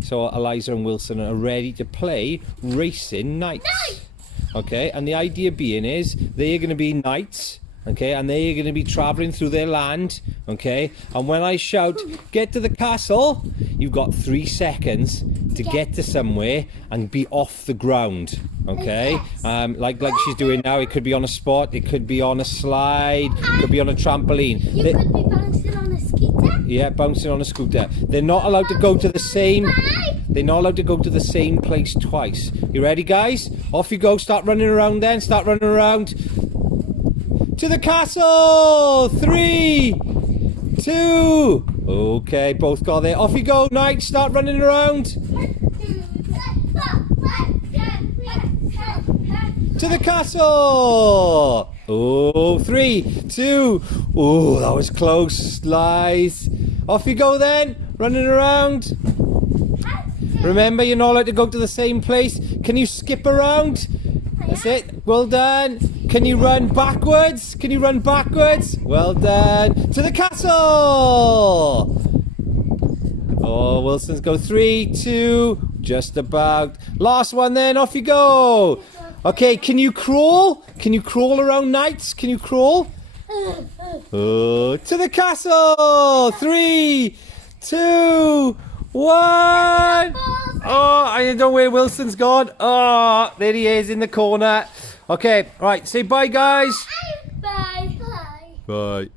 So Eliza and Wilson are ready to play Racing Knights. Okay, and the idea being is they're going to be knights, okay, and they're going to be traveling through their land, okay, and when I shout, get to the castle, you've got 3 seconds to get to somewhere and be off the ground, okay, like she's doing now. It could be on a spot, it could be on a slide, it could be on a trampoline. You could be bouncing on a scooter. Yeah, bouncing on a scooter. They're not allowed to go to the same... They're not allowed to go to the same place twice. You ready, guys? Off you go. Start running around then. Start running around. To the castle! 3, 2... Okay, both got there. Off you go, knights. Start running around. To the castle! Oh, 3, 2... Oh, that was close. Lies. Off you go then. Running around. Remember, you're not allowed to go to the same place. Can you skip around? That's it. Well done. Can you run backwards? Can you run backwards? Well done. To the castle! Oh, Wilson's go. 3, 2, just about. Last one then. Off you go. Okay, can you crawl? Can you crawl around knights? Can you crawl? Oh, to the castle! 3, 2, 1. Oh, I don't know where Wilson's gone. Oh, there he is in the corner. Okay, right. Say bye, guys. Bye. Bye. Bye.